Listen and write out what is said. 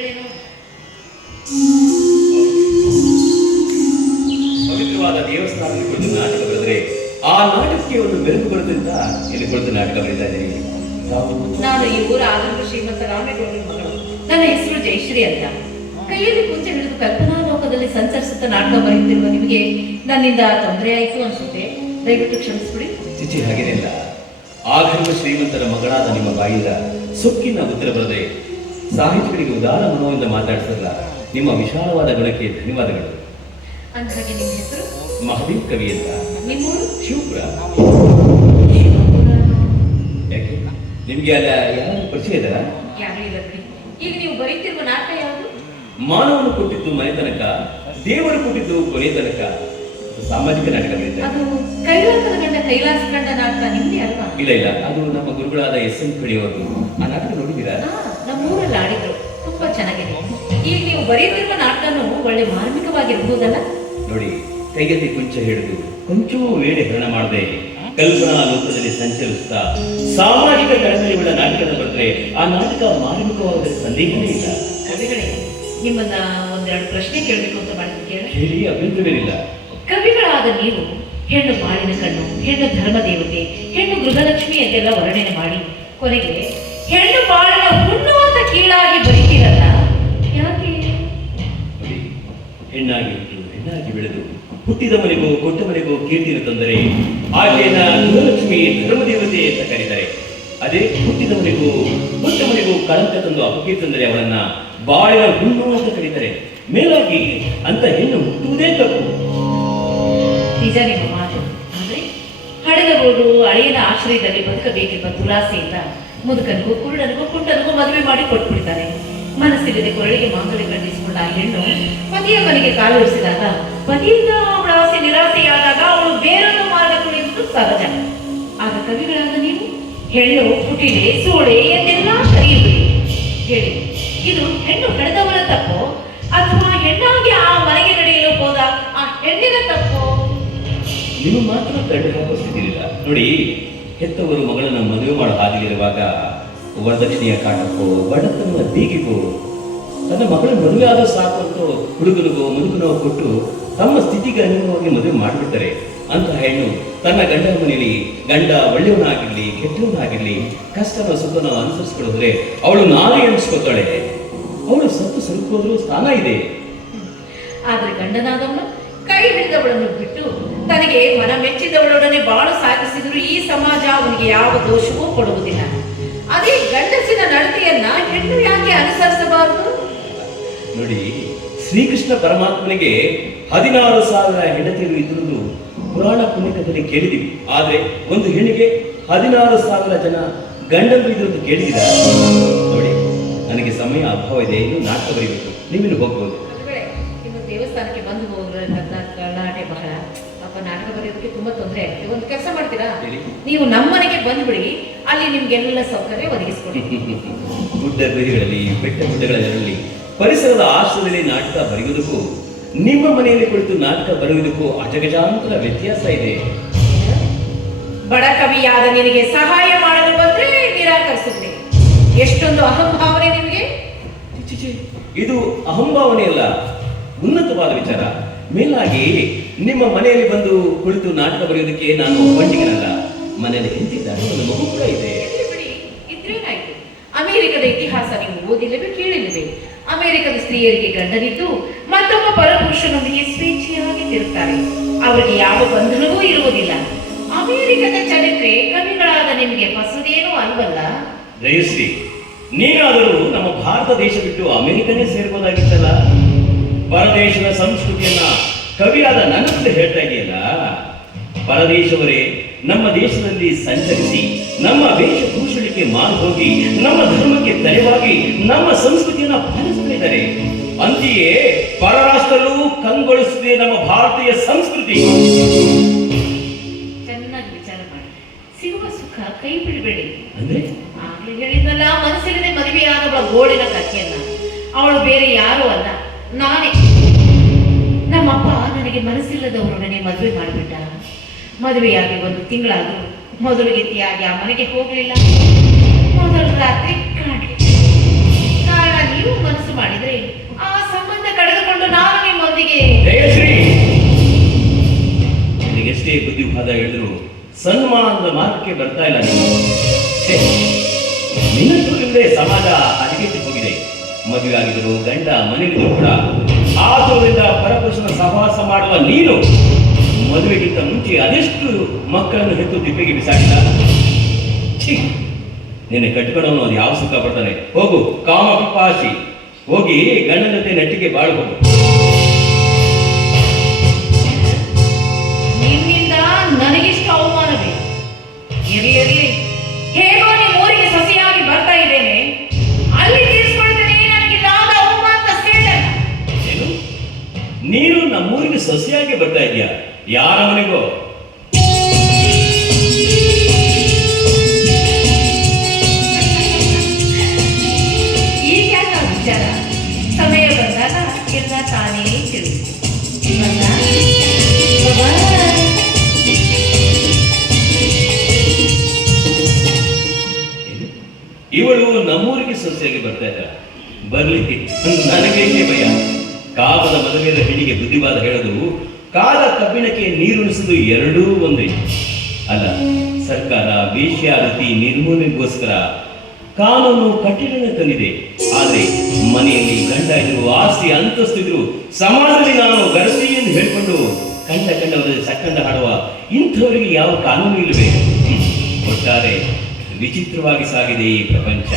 ಕವಿಗಳೇನೋ ಪವಿತ್ರವಾದ ದೇವಸ್ಥಾನಕ್ಕೆ ಕುಳಿತು ನಾಟಕ ಬರೆದ್ರೆ ಆ ನಾಟಕಕ್ಕೆ ಒಂದು ಬೆಳಕು ಬರುತ್ತಿದ್ದ? ಇಲ್ಲಿ ಕುಳಿತು ನಾಟಕ ಬರೀತಾ ಇದ್ದೀನಿ? ನಾನು ಈ ಊರ ಆನಂದ ಶ್ರೀಮಂತ ರಾಮೇಗೌಡ ಮಗಳು. ನನ್ನ ಹೆಸರು ಜಯಶ್ರೀ ಅಂತ. ಕೈಯಲ್ಲಿ ಪೂಜೆ ಹಿಡಿದು ಕಲ್ಪನಾ ಲೋಕದಲ್ಲಿ ಸಂಚರಿಸುತ್ತಾ ನಾಟಕ ಬರೆಯುತ್ತಿರುವ ನಿಮಗೆ ನನ್ನಿಂದ ತೊಂದರೆ ಆಯಿತು ಅನ್ಸುತ್ತೆ. ದಯವಿಟ್ಟು ಕ್ಷಮಿಸ್ಬಿಡಿ. ಚಿಚಿ ಹಾಗೇನಿಲ್ಲ. ಆಗಿರುವ ಶ್ರೀಮಂತರ ಮಗಳಾದ ನಿಮ್ಮ ಬಾಯಿಂದ ಸೊಕ್ಕಿನ ಉತ್ತರ ಬರದೆ ಸಾಹಿತಿಗಳಿಗೆ ಉದಾರ ಮನೋವಿಂದ ಮಾತಾಡಿಸಲ್ಲ ನಿಮ್ಮ ವಿಶಾಲವಾದ ಗುಣಕ್ಕೆ ಧನ್ಯವಾದಗಳು. ಅಂದಾಗೆ ನಿಮ್ಮ ಹೆಸರು? ಮಹಾದೇವ್ ಕವಿ ಅಂತ. ನಿಮ್ಮೂರು ಶಿವಪುರ. ಯಾಕೆ? ನಿಮ್ಗೆ ಅಲ್ಲ ಯಾರು ಪರಿಚಯ ಇದರಾ ಯಾರು ಇಲ್ಲ ಬಿಡಿ ಈಗ ನೀವು ಬರೀತಿರುವ ನಾಟಕ ಯಾವುದು? ಮಾನವನು ಕೊಟ್ಟಿದ್ದು ಮನೆ ತನಕ ದೇವರು ಕೊಟ್ಟಿದ್ದು ಕೊನೆ ತನಕ ಸಾಮಾಜಿಕ ನಾಟಕ ಕೈಲಾಸ ಅದು ಕೈಲಾಸದ ಗಂಡ ಕೈಲಾಸ ಕಂಡ ನಾಟಕ ನಿಮ್ದೇ ಅಲ್ವಾ? ಇಲ್ಲ ಇಲ್ಲ. ಅದು ನಮ್ಮ ಗುರುಗಳಾದ ಎಸ್ ಎಂ ಕಡಿಯವರು ಆ ನಾಟಕ ನಮ್ಮೂರಲ್ಲಿ ಆಡಿದ್ರು ತುಂಬಾ ಚೆನ್ನಾಗಿದೆ. ಈಗ ನೀವು ಬರೆಯುತ್ತಿರುವ ನಾಟಕನು ಒಳ್ಳೆ ಮಾರ್ಮಿಕವಾಗಿರ್ಬೋದಲ್ಲ ನೋಡಿ ಕೈಗೆತ್ತಿ ಕುಂಚ ಹಿಡಿದು ಕೊಂಚೂ ವೇಳೆ ಹರಣ ಮಾಡದೆ ಕಲ್ಪನಾ ಲೋಕದಲ್ಲಿ ಸಂಚರಿಸುತ್ತಾ ಸಾಮಾಜಿಕ ಕಳಕಳಿಗಳ ನಾಟಕದ ಬಗ್ಗೆ ಆ ನಾಟಕ ಮಾರ್ಮಿಕವಾದ ಸಂದೇಹವೇ ಇಲ್ಲ. ಕವಿಗಳೇ ನಿಮ್ಮನ್ನ ಒಂದೆರಡು ಪ್ರಶ್ನೆ ಕೇಳಬೇಕು ಅಂತ ಮಾಡಿ ಕೇಳಿ. ಹೇಳಿ ಅಭ್ಯಂತರವಿಲ್ಲ ಕವಿಗಳಾದ ನೀವು ಹೆಣ್ಣು ಬಾಳಿನ ಕಣ್ಣು ಹೆಣ್ಣು ಧರ್ಮ ದೇವತೆ ಹೆಣ್ಣು ಗೃಹಲಕ್ಷ್ಮಿ ಅಂತೆಲ್ಲ ವರ್ಣನೆ ಮಾಡಿ. ಕೊನೆಗೆ ಹೆಣ್ಣು ಬಾಳಿನ ಹುಣ್ಣು ಅಂತ ಬದುಕಿರಲ್ಲ ಬರೀತೀರಲ್ಲ ಯಾಕೆ ಹೆಣ್ಣಾಗಿ ಹೆಣ್ಣಾಗಿ ಬೆಳೆದು ಹುಟ್ಟಿದ ಮನೆಗೂ ಕೊಟ್ಟ ಮನೆಗೂ ಕೀರ್ತಿಯನ್ನು ತಂದರೆ ಆಕೆಯನ್ನ ಗೃಹಲಕ್ಷ್ಮಿ ಧರ್ಮದೇವತೆ ಅಂತ ಕರೀತಾರೆ. ಅದೇ ಹುಟ್ಟಿದ ಮನೆಗೂ ಕೊಟ್ಟ ಮನೆಗೂ ಕಳಂಕ ತಂದು ಅಪಕೀರ್ ತಂದರೆ ಅವಳನ್ನ ಬಾಳಿನ ಹುಣ್ಣು ಅಂತ ಕರೀತಾರೆ. ಮೇಲಾಗಿ ಅಂತ ಹೆಣ್ಣು ಹುಟ್ಟುವುದೇ ತಪ್ಪು. ನಿಜ ನಿಮ್ಮ ಮಾತು. ಹಡೆದವರು ಹಳೆಯನ ಆಶ್ರಯದಲ್ಲಿ ಬದುಕಬೇಕೆಂಬ ದುರಾಸೆಯಿಂದ ಮುದುಕನಿಗೂ ಕುರುಡನಿಗೂ ಕುಂಟನಿಗೂ ಮದುವೆ ಮಾಡಿ ಕೊಟ್ಬಿಡ್ತಾನೆ. ಮನಸ್ಸಿಲ್ಲದೆ ಕೊರಳಿಗೆ ಮಾಂಗಲ್ಯ ಕಟ್ಟಿಸಿಕೊಂಡ ಹೆಣ್ಣು ಪತಿಯ ಮನೆಗೆ ಕಾಲಿರಿಸಿದಾಗ ಪತಿಯಿಂದ ಅವಳ ಆಸೆ ನಿರಾಸೆಯಾದಾಗ ಅವಳು ಬೇರೊಂದು ಮಾರ್ಗ ಕುಳಿಯುವುದು ಸಹಜ. ಆಗ ಕವಿಗಳಾದ ನೀವು ಹೆಣ್ಣು ಹುಟ್ಟಿದೆ ಸೋಳೆ ಎಂದೆಲ್ಲ ಕರೆಯುವಿರಿ ಹೇಳಿ, ಇದು ಹೆಣ್ಣು ಕಡೆದವರ ತಪ್ಪೋ? ಅಥವಾ ಹೆಣ್ಣಾಗಿ ಆ ಮನೆಗೆ ನಡೆಯಲು ಹೋದ ಆ ಹೆಣ್ಣಿನ ತಪ್ಪೋ? ನೀವು ಮಾತ್ರ ತಡೆ ನೋಡಿ ಹೆತ್ತವರು ಮಗಳನ್ನು ಮದುವೆ ಮಾಡೋ ಹಾದಿಗಿರುವಾಗ ವರದಕ್ಷಿಣೆಯ ಕಾಟಕ್ಕೋ ಬಡತನ ಬೀಗಿಗೋ, ತನ್ನ ಮಗಳ ಮದುವೆ ಆದ ಸಾಕು ಹುಡುಗನಿಗೋ, ಮುದುಕನೋ ಕೊಟ್ಟು ತಮ್ಮ ಸ್ಥಿತಿಗೆ ಅನುಗುಣವಾಗಿ ಮದುವೆ ಮಾಡಿಬಿಡ್ತಾರೆ. ಅಂತ ಹೆಣ್ಣು ತನ್ನ ಗಂಡನ ಮನೆಯಲ್ಲಿ ಗಂಡ ಒಳ್ಳೆಯವನಾಗಿರ್ಲಿ, ಕೆಟ್ಟವನಾಗಿರ್ಲಿ, ಕಷ್ಟನ ಸುಖನ ಅನುಸರಿಸ್ಕೊಳ್ಳೋದ್ರೆ ಅವಳು ನಾನೇ ಎಣಿಸ್ಕೊತಾಳೆ ಅವಳು ಸತ್ತು ಸ್ವಲ್ಪೋದ್ರೂ ಸ್ಥಾನ ಇದೆ. ಆದ್ರೆ ಗಂಡನಾದವನು ಕೈ ಹಿಡಿದವಳನ್ನು ಬಿಟ್ಟು ತನಗೆ ಮನ ಮೆಚ್ಚಿದವಳೊಡನೆ ಬಾಳು ಸಾಧಿಸಿದ್ರು ಈ ಸಮಾಜ ಅವನಿಗೆ ಯಾವ ದೋಷವೂ ಕೊಡುವುದಿಲ್ಲ. ಅದೇ ಗಂಡಸಿನ ನಡತೆಯನ್ನ ಹೆಣ್ಣು ಯಾಕೆ ಅನುಸರಿಸಬಾರದು? ನೋಡಿ, ಶ್ರೀಕೃಷ್ಣ ಪರಮಾತ್ಮನಿಗೆ ಹದಿನಾರು ಸಾವಿರ ಹೆಂಡತಿಯರು ಇದ್ದುದು ಪುರಾಣ ಪುಣ್ಯಕದಲ್ಲಿ ಕೇಳಿದೀವಿ ಆದ್ರೆ ಒಂದು ಹೆಣ್ಣಿಗೆ ಹದಿನಾರು ಸಾವಿರ ಜನ ಗಂಡರು ಇದ್ರದ್ದು ಕೇಳಿದಿರ ನೋಡಿ, ನನಗೆ ಸಮಯ ಅಭಾವ ಇದೆ, ಇನ್ನು ನಾಟಕ ಬರೀಬೇಕು ನೀವಿನ್ನು ಹೋಗ್ಬೋದು. ತೊಂದರೆ ಆಗುತ್ತೆ ಒಂದು ಕೆಲಸ ಮಾಡ್ತೀರಾ. ನೀವು ನಮ್ಮನೆಗೆ ಬಂದ್ಬಿಡಿ ಅಲ್ಲಿ ನಿಮ್ಗೆಲ್ಲ ಸೌಕರ್ಯ ಒದಗಿಸ್ಕೊಡಿ. ಗುಡ್ಡ ಬೆಟ್ಟ ಗುಡ್ಡಗಳಲ್ಲಿ ಪರಿಸರದ ಆಶ್ರಯದಲ್ಲಿ ನಾಟಕ ಬರೆಯುವುದಕ್ಕೂ ನಿಮ್ಮ ಮನೆಯಲ್ಲಿ ಕುಳಿತು ನಾಟಕ ಬರೆಯುವುದಕ್ಕೂ ಅಜಗಜಾಂತರ ವ್ಯತ್ಯಾಸ ಇದೆ. ಬಡ ಕವಿಯಾದ ನಿನಗೆ ಸಹಾಯ ಮಾಡಲು ಬಂದ್ರೆ ನಿರಾಕರಿಸುತ್ತೆ ಎಷ್ಟೊಂದು ಅಹಂಭಾವನೆ ನಿಮಗೆ? ಇದು ಅಹಂಭಾವನೆ ಅಲ್ಲ ಉನ್ನತವಾದ ವಿಚಾರ. ಮೇಲಾಗಿ ನಿಮ್ಮ ಮನೆಯಲ್ಲಿ ಬಂದು ಕುಳಿತು ನಾಟಕ ಬರೆಯೋದಕ್ಕೆ ನಾನು ಬಂಡಿಗನಲ್ಲ ಮನೆಯಲ್ಲಿ ನಿಂತಿದ್ದಾರೆ ಒಂದು ಮಗು ಕೂಡ ಇದೆ. ಅಮೇರಿಕದ ಇದ್ರೇನಾಯ್ತು? ಅಮೆರಿಕದ ಇತಿಹಾಸ ನೀವು ಓದಿಲ್ಲವೇ ಕೇಳಿಲ್ಲವೇ? ಅಮೆರಿಕದ ಸ್ತ್ರೀಯರಿಗೆ ಗಂಡನಿದ್ದು ಮತ್ತೊಬ್ಬ ಪರಪುರುಷನೊಂದಿಗೆ ಸ್ವೇಚ್ಛೆಯಾಗಿ ತಿರುತ್ತಾರೆ ಅವರಿಗೆ ಯಾವ ಬಂಧನವೂ ಇರುವುದಿಲ್ಲ. ಅಮೆರಿಕದ ಚರಿತ್ರೆ ಕವಿಗಳಾದ ನಿಮಗೆ ಹೊಸದೇನೂ ಅಲ್ವಲ್ಲ? ಜಯಶ್ರೀ ನೀನಾದರೂ ನಮ್ಮ ಭಾರತ ದೇಶ ಬಿಟ್ಟು ಅಮೆರಿಕನೇ ಸೇರ್ಬೋದಾಗಿತ್ತಲ್ಲ? ಪರದೇಶದ ಸಂಸ್ಕೃತಿಯನ್ನ ಕವಿಯಾದ ನನ್ನಂತೆ ಹೇಳ್ತಾ ಇದೆಯಲ್ಲ ಪರದೇಶವರೇ ನಮ್ಮ ದೇಶದಲ್ಲಿ ಸಂಚರಿಸಿ ನಮ್ಮ ವೇಷಭೂಷಣಕ್ಕೆ ಮಾರು ಹೋಗಿ ನಮ್ಮ ಧರ್ಮಕ್ಕೆ ತಲೆವಾಗಿ ನಮ್ಮ ಸಂಸ್ಕೃತಿಯನ್ನ ಪಾಲಿಸ್ತಾ ಇದ್ದಾರೆ ಅಂತೆಯೇ ಪರರಾಷ್ಟ್ರಲ್ಲೂ ಕಂಗೊಳಿಸಿದೆ ನಮ್ಮ ಭಾರತೀಯ ಸಂಸ್ಕೃತಿ. ಚೆನ್ನಾಗಿ ವಿಚಾರ ಮಾಡಿ. ಸಿಗುವ ಸುಖ ಕೈ ಬಿಡಬೇಡಿ. ಅಂದ್ರೆ? ಆಗ್ಲೇ ಹೇಳಿದ್ನಲ್ಲ ಮನಸ್ಸಿಲ್ಲದೆ ಮದುವೆಯಾದವಳ ಗೋಳಿನ ಕಥೆಯನ್ನ. ಅವಳು ಬೇರೆ ಯಾರು ಅಲ್ಲ. ನಾನೇ ಅವನಿಗೆ ಮನಸ್ಸಿಲ್ಲದ ಮದುವೆ ಮಾಡಿಬಿಟ್ಟ ಮದುವೆಯಾಗಿ ಒಂದು ತಿಂಗಳಾದ್ರು ಮೊದಲು ಗೀತಿಯಾಗಿ ಆ ಮನೆಗೆ ಹೋಗಲಿಲ್ಲ. ಮೊದಲು ರಾತ್ರಿ ಕಾಣಲಿ ಕಾರಣ ನೀವು ಮನಸ್ಸು ಮಾಡಿದ್ರೆ ಆ ಸಂಬಂಧ ಕಳೆದುಕೊಂಡು ನಾನು ನಿಮ್ಮೊಂದಿಗೆ. ಎಷ್ಟೇ ಬುದ್ಧಿವಾದ ಹೇಳಿದ್ರು ಸನ್ಮಾನದ ಮಾರ್ಗಕ್ಕೆ ಬರ್ತಾ ಇಲ್ಲ ನಿನ್ನ ಸಮಾಜ ಅಡಿಗೆ ಹೋಗಿದೆ ಮದುವೆ ಆಗಿದ್ರು ಗಂಡ ಮನೆಯಲ್ಲಿ ಕೂಡ ಆತುರದಿಂದ ಪರಪುರುಷನ ಸಹವಾಸ ಮಾಡುವ ನೀನು ಮದುವೆಗಿಂತ ಮುಂಚೆ ಅದೆಷ್ಟು ಮಕ್ಕಳನ್ನು ಹೆತ್ತು ತಿಪ್ಪಿಗೆ ಬಿಸಾಡಿದ ನಿನ್ನೆ ಕಟ್ಕೊಂಡವನು ಅದು ಯಾವ ಸುಖ ಬರ್ತಾನೆ ಹೋಗು, ಕಾಮ ಪಿಪಾಸಿ ಹೋಗಿ ಗಂಡನ ಜೊತೆ ನೆಟ್ಟಿಗೆ ಬಾಳ್ಬೋದು ನಿನ್ನಿಂದ ನನಗಿಷ್ಟು ಅವಮಾನವೇ? ಇರಲಿ ಇರಲಿ. ಹೇಗೋ ನಿಮ್ಮ ಊರಿಗೆ ಸಸಿಯಾಗಿ ಬರ್ತಾ ಇದ್ದೇನೆ ನಮ್ಮೂರಿಗೆ ಸಸಿಯಾಗಿ ಬರ್ತಾ ಇದೆಯಾ? ಯಾರ ಮನೆಗೋ? ಇವಳು ನಮ್ಮೂರಿಗೆ ಸೊಸೆಯಾಗಿ ಬರ್ತಾ ಇದ್ದ. ಬರ್ಲಿಕ್ಕೆ ನನಗೆ ಭಯ? ಮದುವೆಯ ಹೆಣ್ಣಿಗೆ ಬುದ್ಧಿವಾದ ಹೇಳೋದು, ಕಾಲ ಕಬ್ಬಿಣಕ್ಕೆ ನೀರುಣಿಸಲು ಎರಡೂ ಒಂದೇ. ಅಲ್ಲ, ಸರ್ಕಾರ ವೇಶ್ಯಾವೃತ್ತಿ ನಿರ್ಮೂಲನೆಗೋಸ್ಕರ ಕಾನೂನು ಕಠಿಣ ತಂದಿದೆ. ಆದ್ರೆ ಮನೆಯಲ್ಲಿ ಗಂಡ ಇದ್ರು ಆಸ್ತಿ ಅಂತಸ್ತಿದ್ರು ಸಮಾಜದಲ್ಲಿ ನಾನು ಗರ್ಭಿ ಎಂದು ಹೇಳಿಕೊಂಡು ಕಂಡ ಕಂಡವರ ಸಕ್ಕಂಡ ಹಾಡುವ ಇಂಥವರಿಗೆ ಯಾವ ಕಾನೂನು ಇಲ್ಲವೇ. ಒಟ್ಟಾರೆ ವಿಚಿತ್ರವಾಗಿ ಸಾಗಿದೆ ಈ ಪ್ರಪಂಚ.